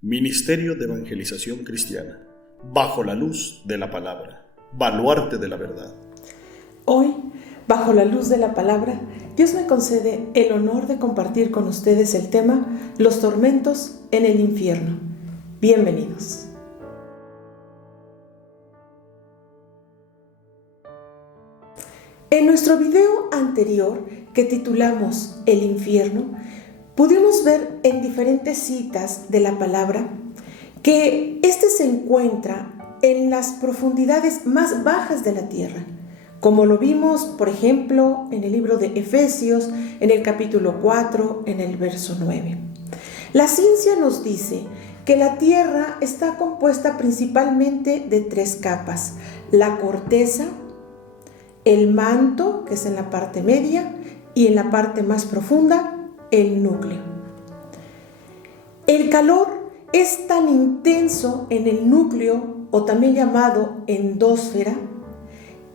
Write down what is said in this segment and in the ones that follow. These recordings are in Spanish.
Ministerio de Evangelización Cristiana, bajo la luz de la palabra, baluarte de la verdad. Hoy, bajo la luz de la palabra, Dios me concede el honor de compartir con ustedes el tema Los tormentos en el infierno. Bienvenidos. En nuestro video anterior, que titulamos El infierno, pudimos ver en diferentes citas de la palabra que este se encuentra en las profundidades más bajas de la tierra, como lo vimos, por ejemplo, en el libro de Efesios, en el capítulo 4, en el verso 9. La ciencia nos dice que la tierra está compuesta principalmente de 3 capas: la corteza, el manto, que es en la parte media, y en la parte más profunda, el núcleo. El calor es tan intenso en el núcleo, o también llamado endosfera,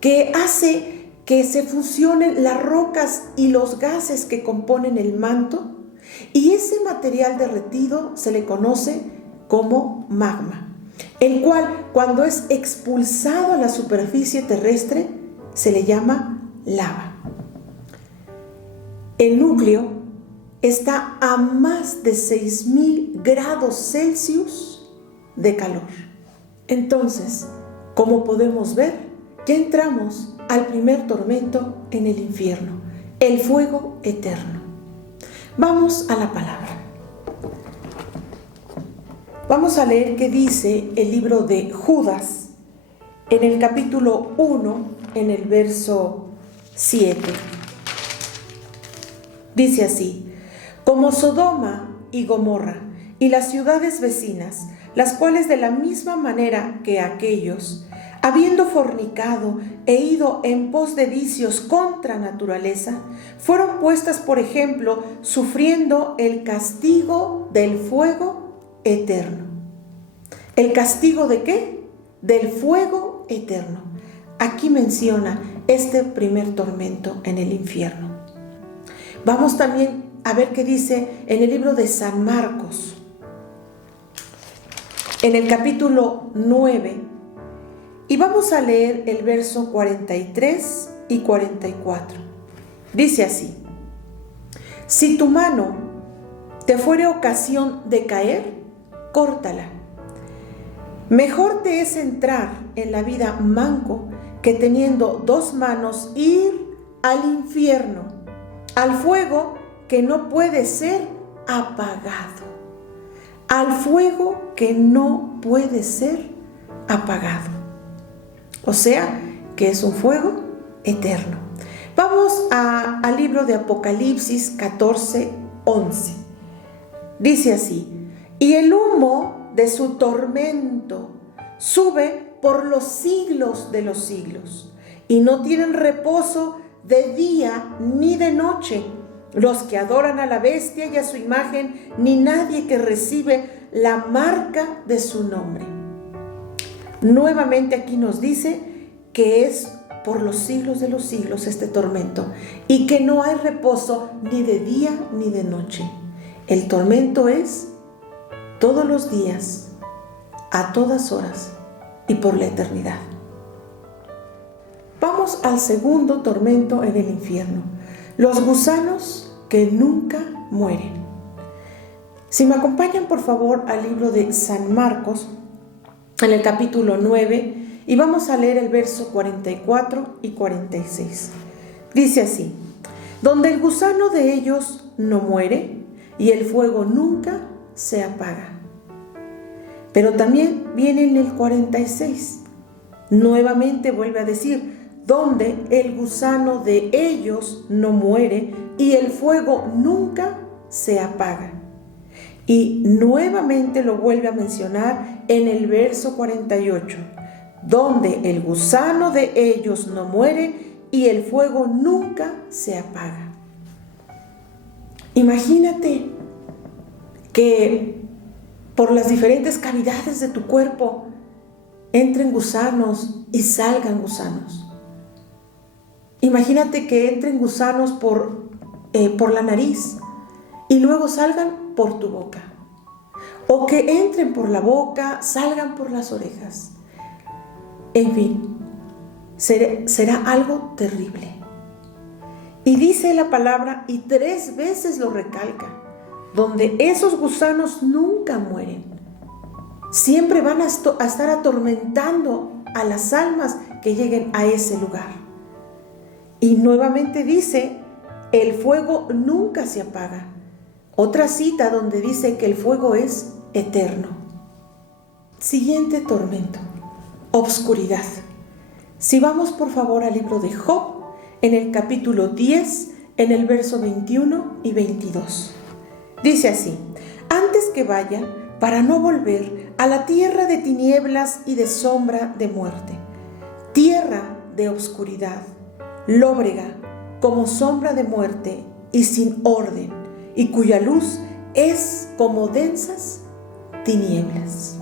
que hace que se fusionen las rocas y los gases que componen el manto, y ese material derretido se le conoce como magma, el cual, cuando es expulsado a la superficie terrestre, se le llama lava. El núcleo está a más de 6.000 grados Celsius de calor. Entonces, como podemos ver, ya entramos al primer tormento en el infierno, el fuego eterno. Vamos a la palabra. Vamos a leer qué dice el libro de Judas, en el capítulo 1, en el verso 7. Dice así: como Sodoma y Gomorra y las ciudades vecinas, las cuales de la misma manera que aquellos, habiendo fornicado e ido en pos de vicios contra naturaleza, fueron puestas por ejemplo, sufriendo el castigo del fuego eterno. ¿El castigo de qué? Del fuego eterno. Aquí menciona este primer tormento en el infierno. Vamos también a ver qué dice en el libro de San Marcos, en el capítulo 9, y vamos a leer el verso 43 y 44. Dice así: si tu mano te fuere ocasión de caer, córtala. Mejor te es entrar en la vida manco que teniendo 2 manos ir al infierno, al fuego que no puede ser apagado. Al fuego que no puede ser apagado. O sea, que es un fuego eterno. Vamos al libro de Apocalipsis 14, 11. Dice así: y el humo de su tormento sube por los siglos de los siglos, y no tienen reposo de día ni de noche los que adoran a la bestia y a su imagen, ni nadie que recibe la marca de su nombre. Nuevamente aquí nos dice que es por los siglos de los siglos este tormento, y que no hay reposo ni de día ni de noche. El tormento es todos los días, a todas horas y por la eternidad. Vamos al segundo tormento en el infierno: los gusanos que nunca mueren. Si me acompañan por favor al libro de San Marcos, en el capítulo 9, y vamos a leer el verso 44 y 46. Dice así: donde el gusano de ellos no muere y el fuego nunca se apaga. Pero también viene en el 46. Nuevamente vuelve a decir: donde el gusano de ellos no muere y el fuego nunca se apaga. Y nuevamente lo vuelve a mencionar en el verso 48. Donde el gusano de ellos no muere y el fuego nunca se apaga. Imagínate que por las diferentes cavidades de tu cuerpo entren gusanos y salgan gusanos. Imagínate que entren gusanos por la nariz y luego salgan por tu boca. o que entren por la boca, salgan por las orejas. En fin, será algo terrible. Y dice la palabra, y 3 veces lo recalca, donde esos gusanos nunca mueren. Siempre van a estar atormentando a las almas que lleguen a ese lugar. Y nuevamente dice, el fuego nunca se apaga. Otra cita donde dice que el fuego es eterno. Siguiente tormento, obscuridad. Si vamos por favor al libro de Job, en el capítulo 10, en el verso 21 y 22. Dice así, antes que vaya, para no volver a la tierra de tinieblas y de sombra de muerte, tierra de oscuridad, lóbrega, como sombra de muerte y sin orden, y cuya luz es como densas tinieblas.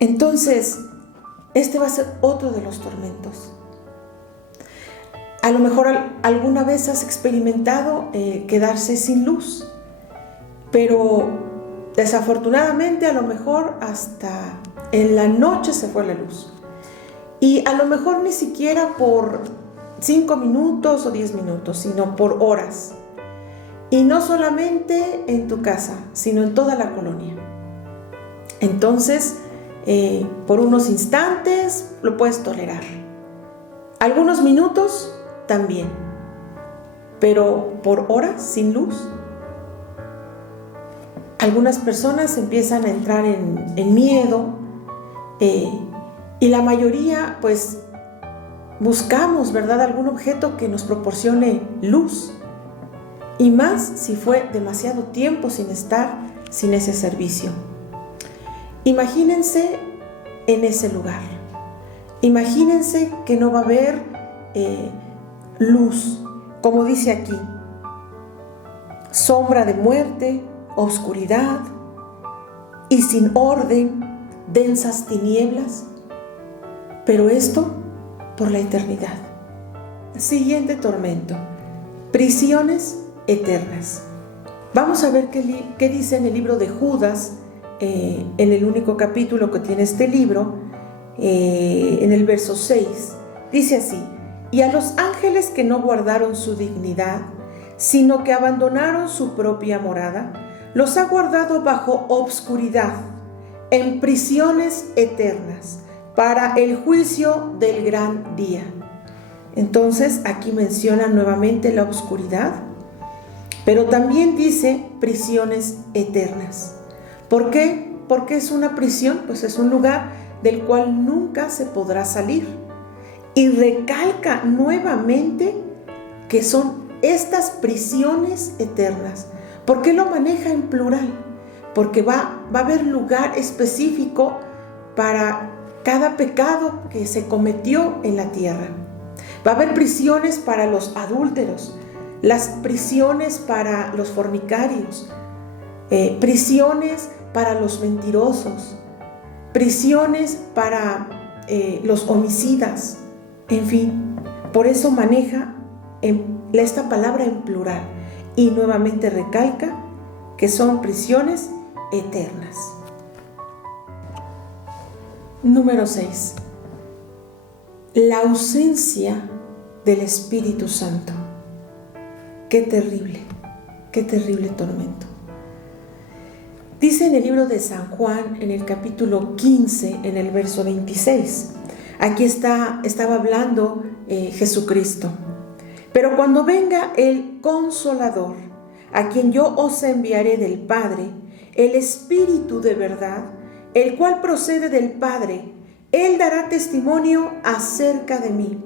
Entonces, este va a ser otro de los tormentos. A lo mejor alguna vez has experimentado quedarse sin luz, pero desafortunadamente a lo mejor hasta en la noche se fue la luz. Y a lo mejor ni siquiera por 5 minutos o 10 minutos, sino por horas. Y no solamente en tu casa, sino en toda la colonia. Entonces, por unos instantes lo puedes tolerar. Algunos minutos también. Pero por horas sin luz. Algunas personas empiezan a entrar en miedo. Y la mayoría, pues, buscamos, ¿verdad?, algún objeto que nos proporcione luz. Y más si fue demasiado tiempo sin estar sin ese servicio. Imagínense en ese lugar. Imagínense que no va a haber luz, como dice aquí. Sombra de muerte, oscuridad y sin orden, densas tinieblas. Pero esto por la eternidad. Siguiente tormento, prisiones eternas. Vamos a ver qué dice en el libro de Judas, en el único capítulo que tiene este libro, en el verso 6. Dice así, y a los ángeles que no guardaron su dignidad, sino que abandonaron su propia morada, los ha guardado bajo obscuridad, en prisiones eternas, para el juicio del gran día. Entonces aquí menciona nuevamente la oscuridad, pero también dice prisiones eternas. ¿Por qué? Porque es una prisión, pues es un lugar del cual nunca se podrá salir. Y recalca nuevamente que son estas prisiones eternas. ¿Por qué lo maneja en plural? Porque va a haber lugar específico para cada pecado que se cometió en la tierra. Va a haber prisiones para los adúlteros, las prisiones para los fornicarios, prisiones para los mentirosos, prisiones para los homicidas, en fin. Por eso maneja esta palabra en plural y nuevamente recalca que son prisiones eternas. Número 6. La ausencia del Espíritu Santo. Qué terrible tormento. Dice en el libro de San Juan, en el capítulo 15, en el verso 26. Aquí estaba hablando Jesucristo. Pero cuando venga el Consolador, a quien yo os enviaré del Padre, el Espíritu de verdad, el cual procede del Padre, Él dará testimonio acerca de mí.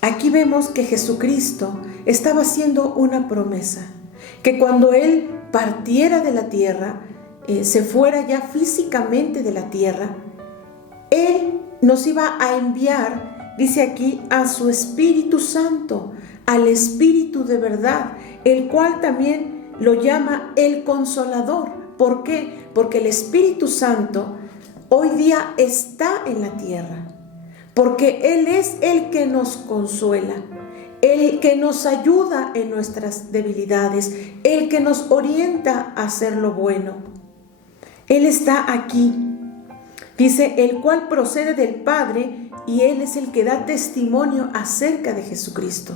Aquí vemos que Jesucristo estaba haciendo una promesa, que cuando Él partiera de la tierra, se fuera ya físicamente de la tierra, Él nos iba a enviar, dice aquí, a su Espíritu Santo, al Espíritu de verdad, el cual también lo llama el Consolador. ¿Por qué? Porque el Espíritu Santo hoy día está en la tierra, porque Él es el que nos consuela, el que nos ayuda en nuestras debilidades, el que nos orienta a hacer lo bueno. Él está aquí. Dice, el cual procede del Padre y Él es el que da testimonio acerca de Jesucristo.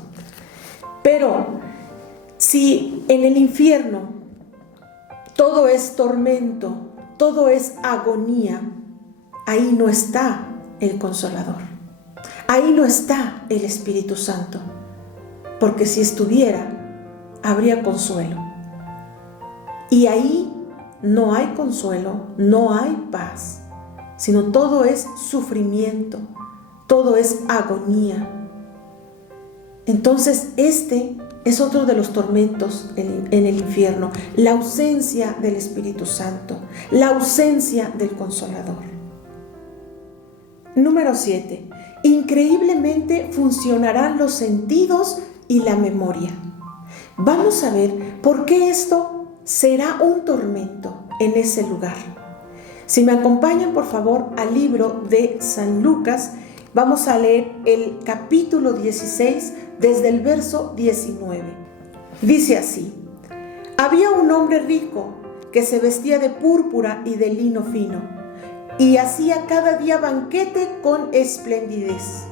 Pero si en el infierno todo es tormento, todo es agonía, ahí no está el Consolador. Ahí no está el Espíritu Santo. Porque si estuviera, habría consuelo. Y ahí no hay consuelo, no hay paz, sino todo es sufrimiento, todo es agonía. Entonces este es otro de los tormentos en el infierno, la ausencia del Espíritu Santo, la ausencia del Consolador. Número 7. Increíblemente funcionarán los sentidos y la memoria. Vamos a ver por qué esto será un tormento en ese lugar. Si me acompañan por favor al libro de San Lucas, vamos a leer el capítulo 16 desde el verso 19. Dice así: había un hombre rico que se vestía de púrpura y de lino fino y hacía cada día banquete con esplendidez.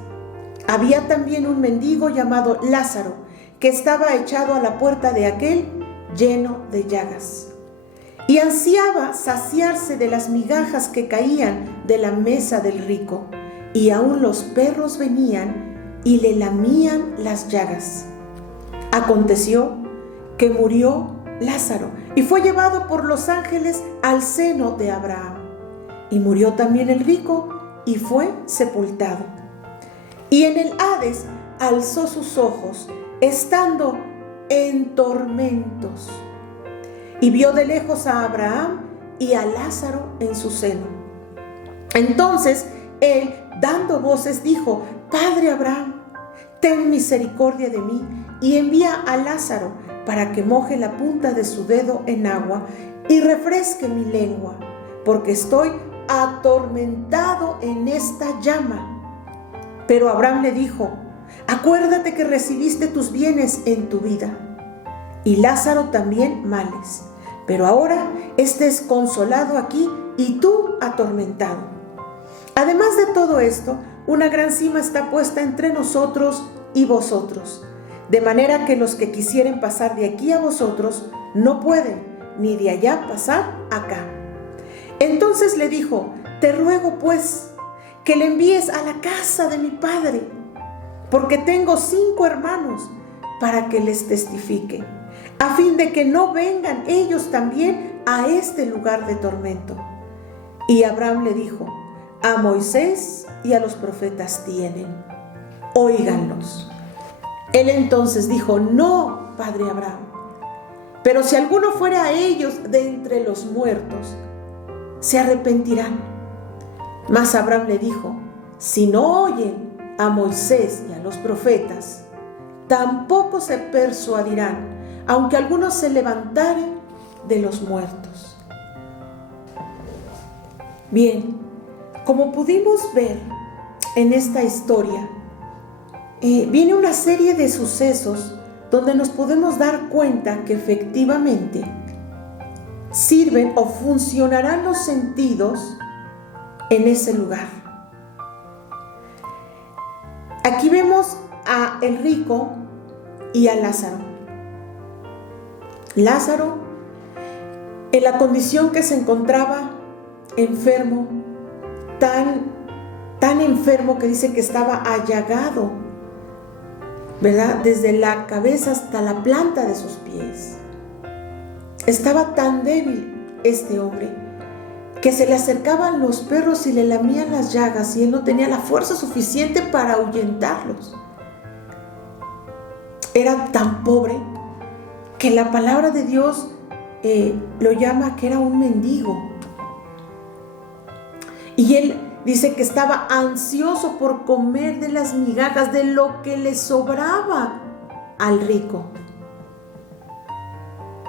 Había también un mendigo llamado Lázaro, que estaba echado a la puerta de aquel, lleno de llagas, y ansiaba saciarse de las migajas que caían de la mesa del rico, y aún los perros venían y le lamían las llagas. Aconteció que murió Lázaro y fue llevado por los ángeles al seno de Abraham. Y murió también el rico y fue sepultado. Y en el Hades alzó sus ojos, estando en tormentos, y vio de lejos a Abraham y a Lázaro en su seno. Entonces él, dando voces, dijo: Padre Abraham, ten misericordia de mí y envía a Lázaro para que moje la punta de su dedo en agua y refresque mi lengua, porque estoy atormentado en esta llama. Pero Abraham le dijo: acuérdate que recibiste tus bienes en tu vida, y Lázaro también males, pero ahora este es consolado aquí y tú atormentado. Además de todo esto, una gran sima está puesta entre nosotros y vosotros, de manera que los que quisieren pasar de aquí a vosotros no pueden, ni de allá pasar acá. Entonces le dijo: te ruego pues que le envíes a la casa de mi padre, porque tengo 5 hermanos, para que les testifique, a fin de que no vengan ellos también a este lugar de tormento. Y Abraham le dijo: a Moisés y a los profetas tienen, óiganlos. Él entonces dijo: no, padre Abraham, pero si alguno fuera a ellos de entre los muertos, se arrepentirán. Mas Abraham le dijo: si no oyen a Moisés y a los profetas, tampoco se persuadirán, aunque algunos se levantaren de los muertos. Bien, como pudimos ver en esta historia, viene una serie de sucesos donde nos podemos dar cuenta que efectivamente sirven o funcionarán los sentidos en ese lugar. Aquí vemos a el rico y a Lázaro. Lázaro, en la condición que se encontraba, enfermo, tan enfermo que dice que estaba allagado, ¿verdad? Desde la cabeza hasta la planta de sus pies. Estaba tan débil este hombre que se le acercaban los perros y le lamían las llagas, y él no tenía la fuerza suficiente para ahuyentarlos. Era tan pobre que la palabra de Dios lo llama que era un mendigo. Y él dice que estaba ansioso por comer de las migajas, de lo que le sobraba al rico.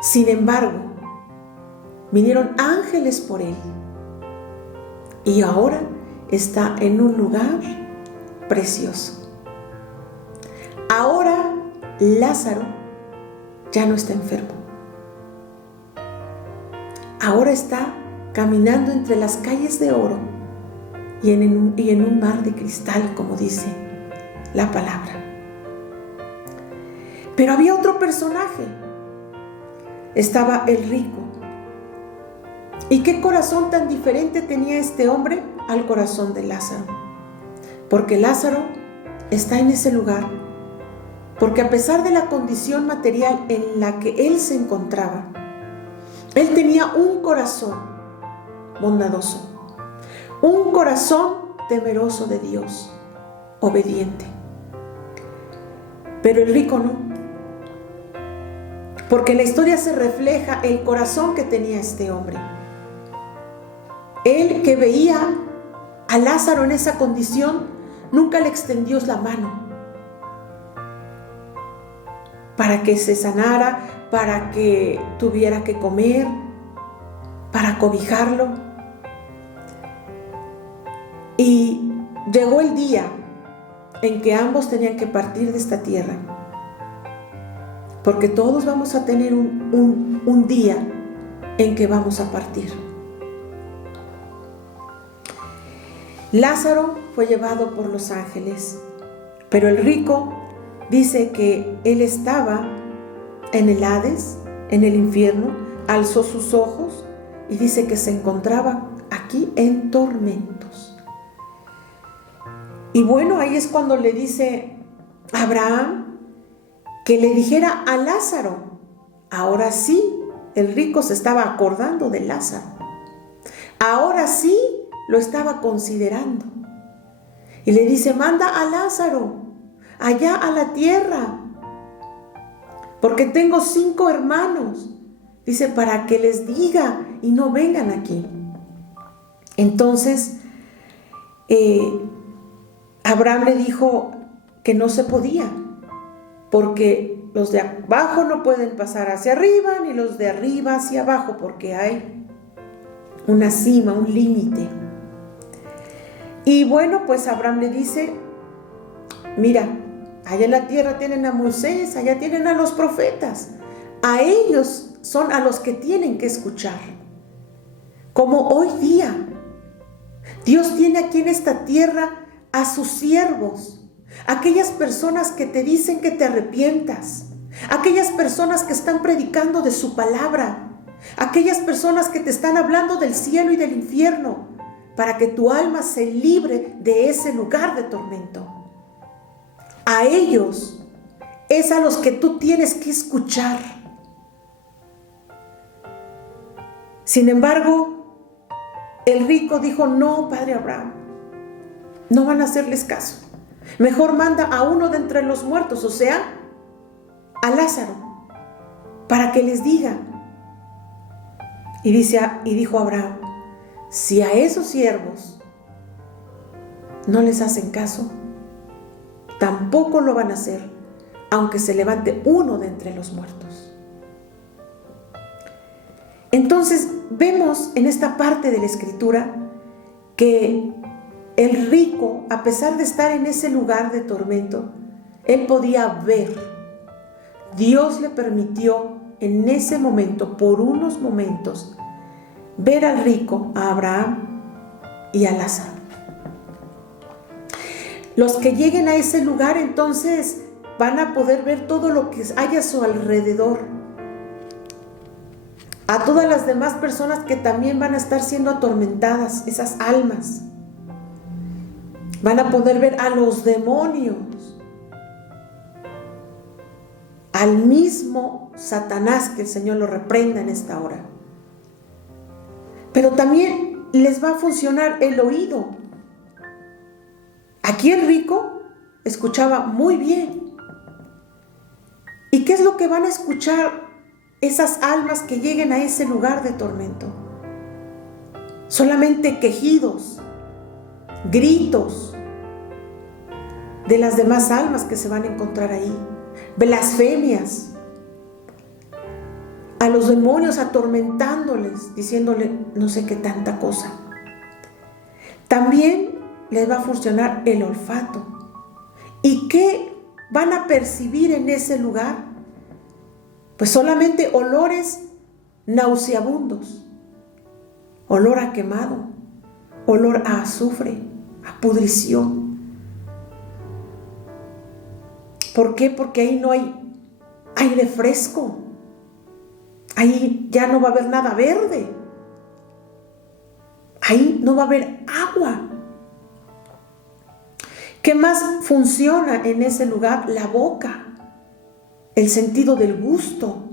Sin embargo, vinieron ángeles por él y ahora está en un lugar precioso. Ahora Lázaro ya no está enfermo. Ahora está caminando entre las calles de oro y en un mar de cristal, como dice la palabra. Pero había otro personaje. Estaba el rico. ¿Y qué corazón tan diferente tenía este hombre al corazón de Lázaro? Porque Lázaro está en ese lugar, porque a pesar de la condición material en la que él se encontraba, él tenía un corazón bondadoso, un corazón temeroso de Dios, obediente. Pero el rico no, porque en la historia se refleja el corazón que tenía este hombre. Él, que veía a Lázaro en esa condición, nunca le extendió la mano para que se sanara, para que tuviera que comer, para cobijarlo. Y llegó el día en que ambos tenían que partir de esta tierra, porque todos vamos a tener un día en que vamos a partir. Lázaro fue llevado por los ángeles, pero el rico dice que él estaba en el Hades, en el infierno, alzó sus ojos y dice que se encontraba aquí en tormentos. Y bueno, ahí es cuando le dice a Abraham que le dijera a Lázaro. Ahora sí, el rico se estaba acordando de Lázaro. Ahora sí lo estaba considerando. Y le dice, manda a Lázaro allá a la tierra, porque tengo 5 hermanos. Dice, para que les diga y no vengan aquí. Entonces, Abraham le dijo que no se podía, porque los de abajo no pueden pasar hacia arriba, ni los de arriba hacia abajo, porque hay una cima, un límite. Y bueno, pues Abraham le dice, mira, allá en la tierra tienen a Moisés, allá tienen a los profetas. A ellos son a los que tienen que escuchar. Como hoy día, Dios tiene aquí en esta tierra a sus siervos, aquellas personas que te dicen que te arrepientas, aquellas personas que están predicando de su palabra, aquellas personas que te están hablando del cielo y del infierno, para que tu alma se libre de ese lugar de tormento. A ellos es a los que tú tienes que escuchar. Sin embargo, el rico dijo, no, padre Abraham, no van a hacerles caso. Mejor manda a uno de entre los muertos, o sea, a Lázaro, para que les diga. Y dijo Abraham, si a esos siervos no les hacen caso, tampoco lo van a hacer, aunque se levante uno de entre los muertos. Entonces vemos en esta parte de la Escritura que el rico, a pesar de estar en ese lugar de tormento, él podía ver. Dios le permitió en ese momento, por unos momentos, ver al rico, a Abraham y a Lázaro. Los que lleguen a ese lugar entonces van a poder ver todo lo que hay a su alrededor. A todas las demás personas que también van a estar siendo atormentadas, esas almas. Van a poder ver a los demonios, al mismo Satanás, que el Señor lo reprenda en esta hora. Pero también les va a funcionar el oído. Aquí el rico escuchaba muy bien. ¿Y qué es lo que van a escuchar esas almas que lleguen a ese lugar de tormento? Solamente quejidos, gritos de las demás almas que se van a encontrar ahí, blasfemias, a los demonios atormentándoles, diciéndole no sé qué tanta cosa. También les va a funcionar el olfato. ¿Y qué van a percibir en ese lugar? Pues solamente olores nauseabundos, olor a quemado, olor a azufre, a pudrición. ¿Por qué? Porque ahí no hay aire fresco, ahí ya no va a haber nada verde, ahí no va a haber agua. ¿Qué más funciona en ese lugar? La boca, el sentido del gusto.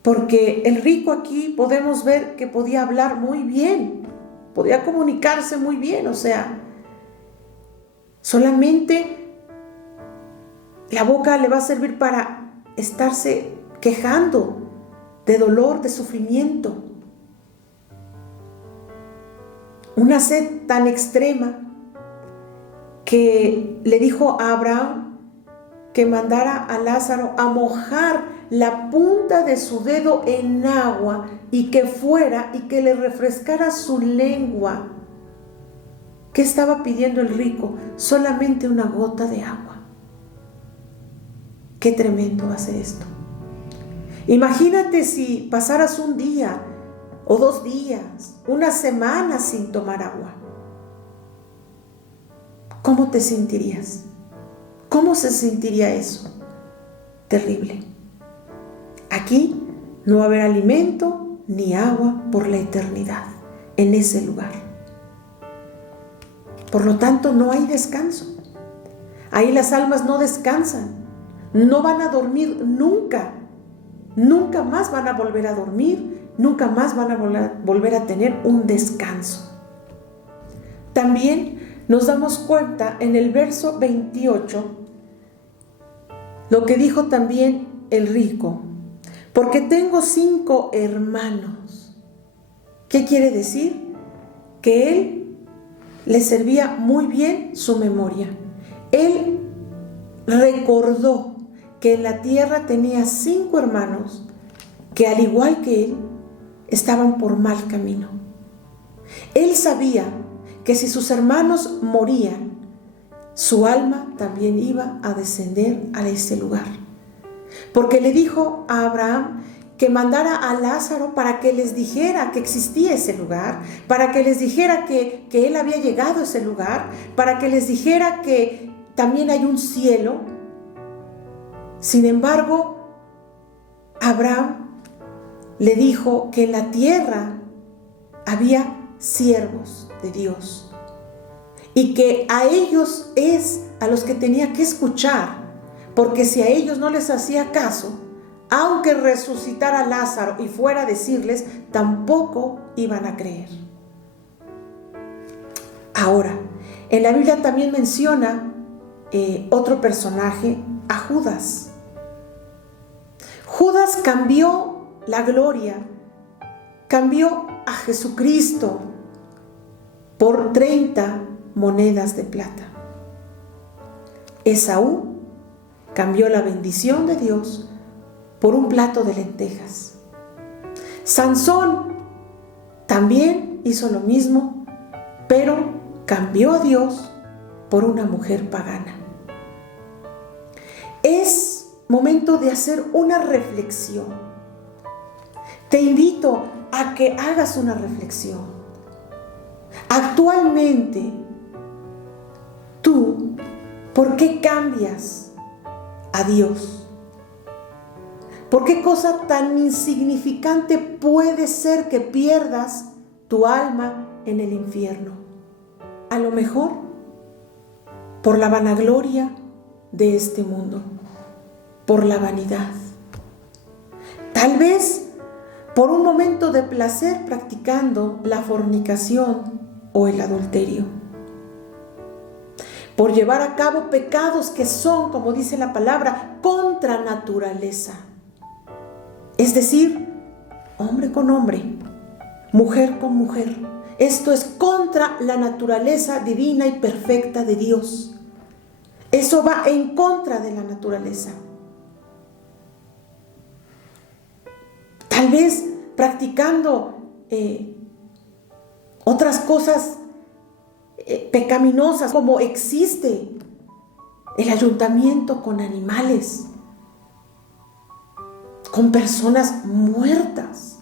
Porque el rico aquí podemos ver que podía hablar muy bien, podía comunicarse muy bien, o sea, solamente la boca le va a servir para estarse quejando de dolor, de sufrimiento. Una sed tan extrema que le dijo a Abraham que mandara a Lázaro a mojar la punta de su dedo en agua y que fuera y que le refrescara su lengua. ¿Qué estaba pidiendo el rico? Solamente una gota de agua. Qué tremendo va a ser esto. Imagínate si pasaras un día o 2 días, una semana sin tomar agua. ¿Cómo te sentirías? ¿Cómo se sentiría eso? Terrible. Aquí no va a haber alimento ni agua por la eternidad en ese lugar. Por lo tanto, no hay descanso. Ahí las almas no descansan, no van a dormir nunca. Nunca más van a volver a dormir, nunca más van a volver a tener un descanso. También nos damos cuenta en el verso 28 lo que dijo también el rico. Porque tengo 5 hermanos. ¿Qué quiere decir? Que él le servía muy bien su memoria. Él recordó que en la tierra tenía 5 hermanos que al igual que él estaban por mal camino. Él sabía que si sus hermanos morían, su alma también iba a descender a ese lugar. Porque le dijo a Abraham que mandara a Lázaro para que les dijera que existía ese lugar, para que les dijera que él había llegado a ese lugar, para que les dijera que también hay un cielo. Sin embargo, Abraham le dijo que en la tierra había siervos de Dios y que a ellos es a los que tenía que escuchar. Porque si a ellos no les hacía caso, aunque resucitara a Lázaro y fuera a decirles, tampoco iban a creer. Ahora, en la Biblia también menciona otro personaje, a Judas. Judas cambió la gloria, cambió a Jesucristo por 30 monedas de plata. Esaú cambió la bendición de Dios por un plato de lentejas. Sansón también hizo lo mismo, pero cambió a Dios por una mujer pagana. Es momento de hacer una reflexión. Te invito a que hagas una reflexión. Actualmente, tú, ¿por qué cambias a Dios? ¿Por qué cosa tan insignificante puede ser que pierdas tu alma en el infierno? A lo mejor por la vanagloria de este mundo, por la vanidad. Tal vez por un momento de placer practicando la fornicación o el adulterio. Por llevar a cabo pecados que son, como dice la palabra, contra naturaleza. Es decir, hombre con hombre, mujer con mujer. Esto es contra la naturaleza divina y perfecta de Dios. Eso va en contra de la naturaleza. Tal vez practicando otras cosas pecaminosas, como existe el ayuntamiento con animales, con personas muertas.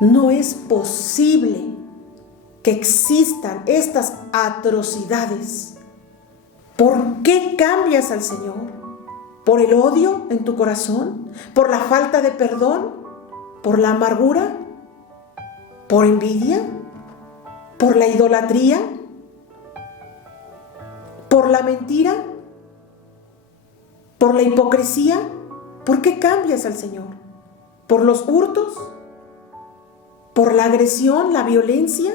No es posible que existan estas atrocidades. ¿Por qué cambias al Señor? ¿Por el odio en tu corazón? ¿Por la falta de perdón? ¿Por la amargura? ¿Por envidia? ¿Por la idolatría? ¿Por la mentira? ¿Por la hipocresía? ¿Por qué cambias al Señor? ¿Por los hurtos? ¿Por la agresión, la violencia?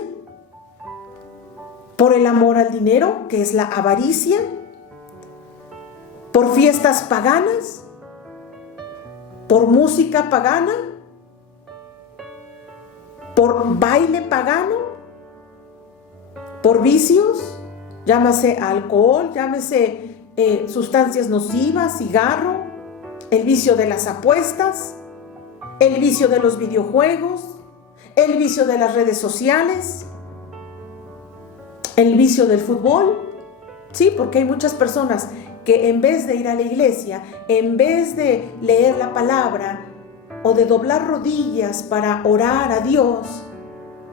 ¿Por el amor al dinero, que es la avaricia? ¿Por fiestas paganas? ¿Por música pagana? ¿Por baile pagano? ¿Por vicios? Llámese alcohol, llámese sustancias nocivas, cigarro, el vicio de las apuestas, el vicio de los videojuegos, el vicio de las redes sociales, el vicio del fútbol. Sí, porque hay muchas personas que en vez de ir a la iglesia, en vez de leer la palabra o de doblar rodillas para orar a Dios,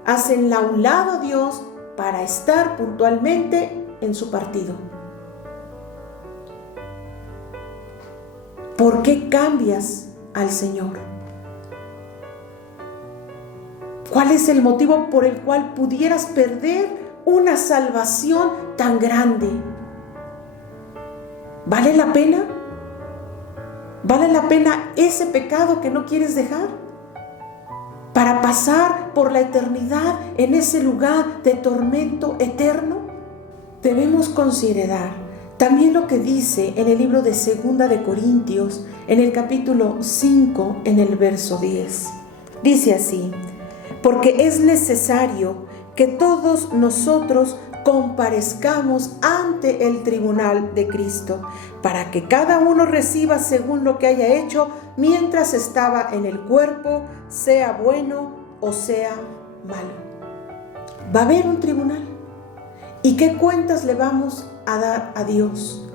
hacen a un lado a Dios para estar puntualmente en su partido. ¿Por qué cambias al Señor? ¿Cuál es el motivo por el cual pudieras perder una salvación tan grande? ¿Vale la pena? ¿Vale la pena ese pecado que no quieres dejar? ¿Para pasar por la eternidad en ese lugar de tormento eterno? Debemos considerar también lo que dice en el libro de 2 de Corintios, en el capítulo 5, en el verso 10. Dice así: porque es necesario que todos nosotros comparezcamos ante el tribunal de Cristo, para que cada uno reciba según lo que haya hecho mientras estaba en el cuerpo, sea bueno o sea malo. Va a haber un tribunal. ¿Y qué cuentas le vamos a dar a Dios?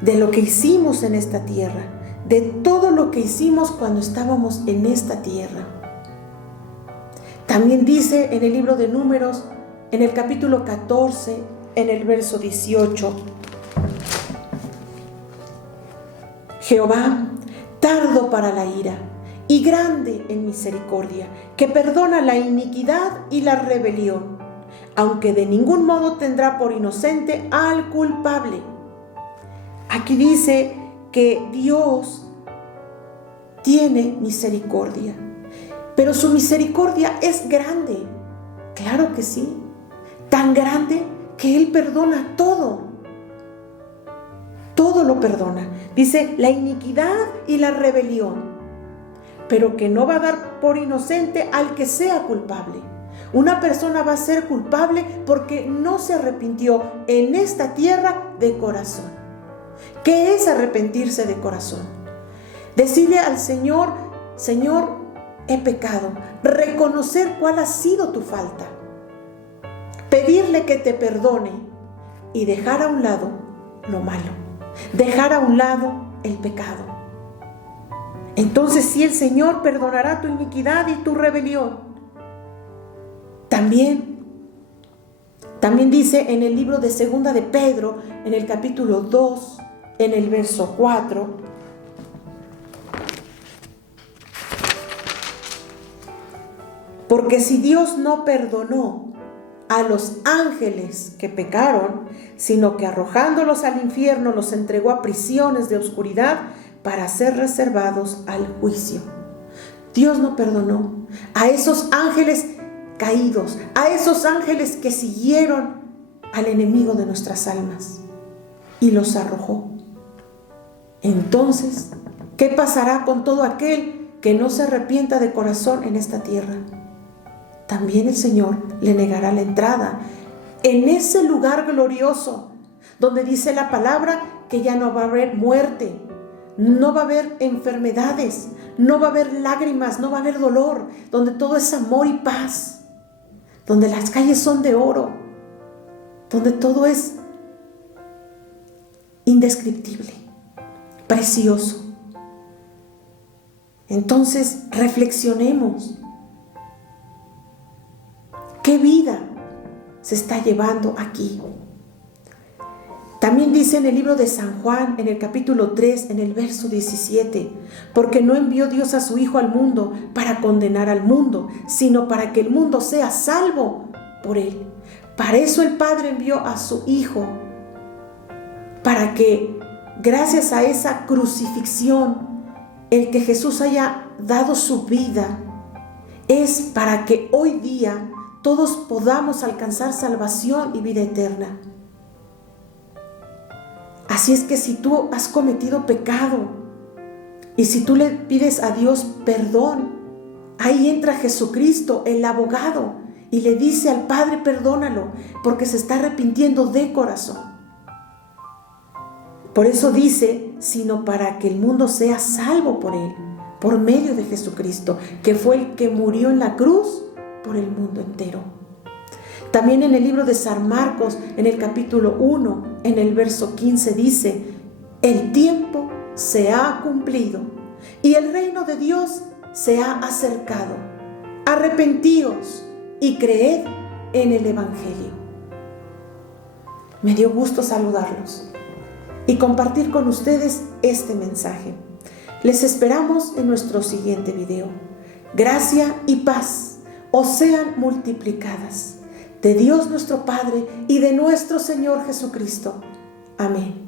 De lo que hicimos en esta tierra, de todo lo que hicimos cuando estábamos en esta tierra. También dice en el libro de Números, en el capítulo 14, en el verso 18, Jehová, tardo para la ira y grande en misericordia, que perdona la iniquidad y la rebelión, aunque de ningún modo tendrá por inocente al culpable. Aquí dice que Dios tiene misericordia, pero su misericordia es grande. Claro que sí, tan grande que Él perdona todo. Todo lo perdona. Dice la iniquidad y la rebelión, pero que no va a dar por inocente al que sea culpable. Una persona va a ser culpable porque no se arrepintió en esta tierra de corazón. ¿Qué es arrepentirse de corazón? Decirle al Señor: Señor, he pecado. Reconocer cuál ha sido tu falta. Pedirle que te perdone y dejar a un lado lo malo. Dejar a un lado el pecado. Entonces sí, el Señor perdonará tu iniquidad y tu rebelión. También dice en el libro de 2 de Pedro, en el capítulo 2, en el verso 4, porque si Dios no perdonó a los ángeles que pecaron, sino que arrojándolos al infierno los entregó a prisiones de oscuridad para ser reservados al juicio. Dios no perdonó a esos ángeles caídos, a esos ángeles que siguieron al enemigo de nuestras almas y los arrojó. Entonces, ¿qué pasará con todo aquel que no se arrepienta de corazón en esta tierra? También el Señor le negará la entrada en ese lugar glorioso donde dice la palabra que ya no va a haber muerte, no va a haber enfermedades, no va a haber lágrimas, no va a haber dolor, donde todo es amor y paz, donde las calles son de oro, donde todo es indescriptible, precioso. Entonces, reflexionemos. ¿Qué vida se está llevando aquí? También dice en el libro de San Juan, en el capítulo 3, en el verso 17, porque no envió Dios a su Hijo al mundo para condenar al mundo, sino para que el mundo sea salvo por él. Para eso el Padre envió a su Hijo, para que gracias a esa crucifixión, el que Jesús haya dado su vida, es para que hoy día todos podamos alcanzar salvación y vida eterna. Así es que si tú has cometido pecado y si tú le pides a Dios perdón, ahí entra Jesucristo, el abogado, y le dice al Padre, perdónalo, porque se está arrepintiendo de corazón. Por eso dice, sino para que el mundo sea salvo por él, por medio de Jesucristo, que fue el que murió en la cruz por el mundo entero. También en el libro de San Marcos, en el capítulo 1, en el verso 15 dice, el tiempo se ha cumplido y el reino de Dios se ha acercado. Arrepentíos y creed en el Evangelio. Me dio gusto saludarlos y compartir con ustedes este mensaje. Les esperamos en nuestro siguiente video. Gracia y paz os sean multiplicadas de Dios nuestro Padre y de nuestro Señor Jesucristo. Amén.